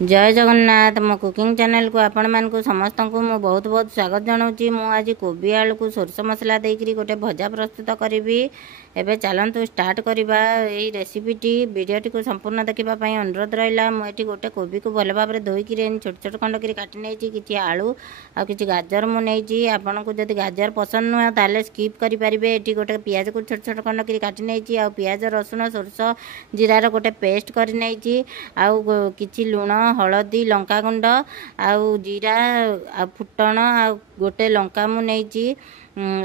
जय जगन्नाथ मो cooking channel को आपण मानकु समस्त को मु बहुत बहुत स्वागत जनाऊँगी। मु आज कोबी आलू को सोरष मसला देकरी गोटे भजा प्रस्तुत करी। एबे चलतु स्टार्ट करवा यही रेसिपीटी। वीडियोटी को संपूर्ण देखापी अनुरोध रहा। मुझे गोटे कोबी को भल भाव में धोईक छोट छोट खंड कर काटी नहीं कि आलू आ कि गाजर मुझे आपन को जब गाजर पसंद नुह ताले स्कीप करेंगे। ये गोटे पियाज को छोट छोट खंड कर काटी नहीं आ पियाज रसुण सोरष जीरार गोटे पेस्ट कर नहीं कि लुण हलदी लंका गुंड आउ जीरा आ फुटण आ गोटे लंका मु नहीं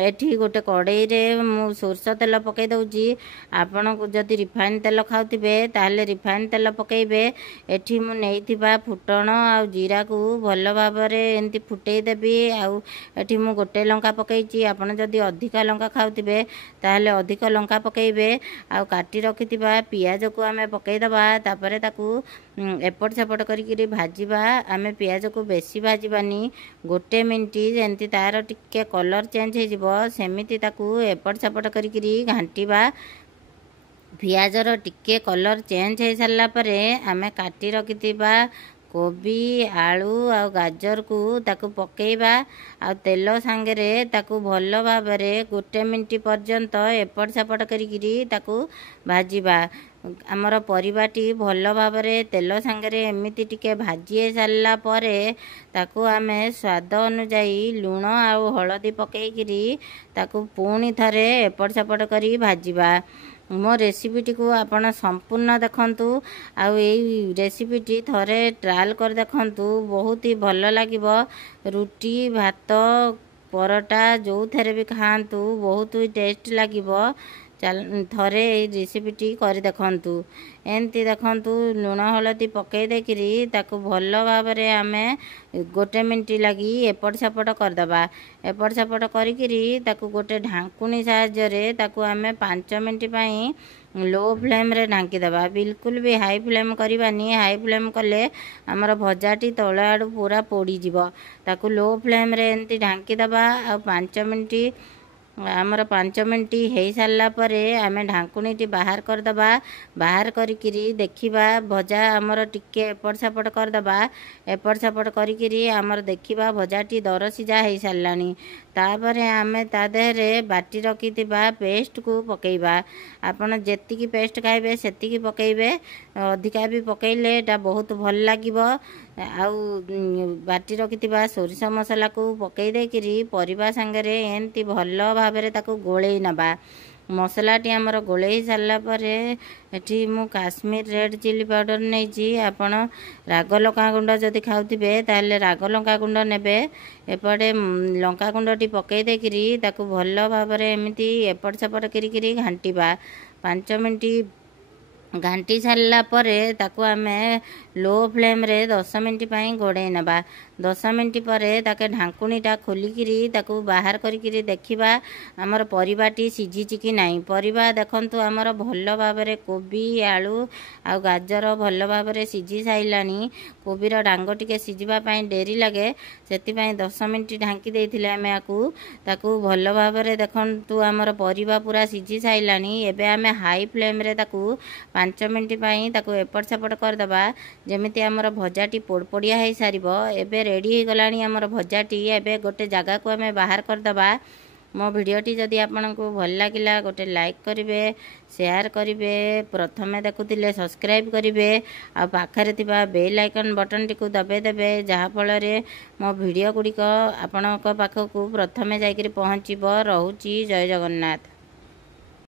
एठी गोटे कड़ई रे मु सोरष तेल पकई दउची। आपन को जदि रिफाइन तेल खाउतिबे ताले रिफाइन तेल पकईबे। एठी मु नेइथिबा फुटण आ जीरा को भल भाबरे एंती फुटई देबी। आउ एठी मु गोटे लंका पकईची। आपन जदि अधिक लंका खाउतिबे ताले अधिक लंका पकईबे। आउ काटी रखिथिबा पियाज को आमे पकई दबा। तापरे ताकू एपट सेपट करी भाजीबा। आमे पियाज को बेसी भाजीबानी गोटे मिनिट जेंती तार टिके कलर चेंज सेमिति ताकू एपट सेपट करी घांटीबा। पियाजर टिके कलर चेंज हो सारा पर आमे काटी रखिथिबा कोबी आलू आ गाजर को ताकू पकेइबा। आ तेल सांगरे ताकू भल भाव में गोटे मिनिट पर्यंत एपट सेपट करी ताकू भाजीबा। आमर परिबाटी भल भाव में तेल सांगरे एमिति टिके भाजी सारा पर ताकू आमे स्वाद अनुजाई लुण आउ हलदी पकईकरी ताकू पुणी थरे एपट सेपट करी भाजीबा। मो रेसिपीटी को आपण संपूर्ण देखंतु। आउ एई रेसिपीटी थरे ट्रायल कर देखंतु। बहुत ही भल लागिबो। रुटी भात परोटा जो थरे भी खांतु बहुत ही टेस्ट लागिबो। थरे रेसिपीटी कर देखंतु। एंती देखंतु लुण हलदी पकई देकरी ताकू भल भाव में आमे गोटे मिनिट लगी एपट सेपट करदबा। एपट सेपट करी ताकू गोटे ढांकुणी साहाय्य ताकू आमे 5 मिनिट पई लो फ्लेम रे ढांकी दबा। बिल्कुल भी हाई फ्लेम करवानी। हाई फ्लेम कले आमर भजाटी तल आड़ू पूरा पोड़ी जीवो। ताकू लो फ्लेम रे एंती ढांकी दबा। आ 5 मिनिट आमर 5 मिनिट हो सारा पर आमे ढांकुणी बाहर करदबा। बाहर करी देखिबा भजा आमर टिके एपट सेपट करदबा। एपट सेपट करी आमर देखिबा भजाटी दर सिझा हो सारानी। तापर आमे ता देहरे बाटी रखिथिबा पेस्ट को पकेइबा। आपन जेतिकी पेस्ट खाइबे सेतिकी पकेइबे। अधिका भी पकेइले एटा बहुत भल लागिबो। आउ बाटी रखिथिबा सोरिष मसला को पकई देकरी परिबा संगरे एंती भल भाव में ताकू गोलई नबा। मसलाटी आमर गोलई सारा पर एठी मु काश्मीर रेड चिली पाउडर नहीं। आपण राग लंका गुंड जदि खाउथिबे ताले राग लंका गुंड नेबे। एपटे लंका गुंडटी पकई देकरी ताकू भल भाव में एमिति एपट सेपट करी घांटीबा। 5 मिनिट घांटी सारा पर ताकू आमे लो फ्लेम रे 10 मिनिट पई घोड़े नबा। 10 मिनिट पर ताके ढांकुणीटा खोलिकी ताकू बाहर करी देखिबा आमर परिबाटी सिझीची कि नहीं। परिबा देखंतु आमर भल भाव में कोबी आलू आ गाजर भल भाव में सिझी साइलानी। कोबीर डांग टिके सिझिबा पई डेरी लागे सेति पई 10 मिनिट ढांकी देथिले आमे आकू। ताकू भल भाव में देखंतु आमर परिबा पूरा सिझी साइलानी। एबे आमे हाई फ्लेम रे ताकू 5 मिनिट पई ताकू एपट सेपट करदबा। जेमिति आमर भजाटी पोड़पोड़िया हो सारिबो। एबे रेडी हो गलानी आमर भजाटी। एबे गोटे जगह को आमे बाहर करदबा। मो भिडियोटी जदि आपको भल लगिला गोटे लाइक करेंगे शेयर करेंगे। प्रथमे देखुथिले सब्सक्राइब करेंगे आ पाखरे थिबा बेल आइकन बटन टी को दबे देबे जहा फल रे मो भिडियो गुड़िक आपणक पाखकू प्रथमे जाइकरी पहुँचीबो। रहूची जय जगन्नाथ।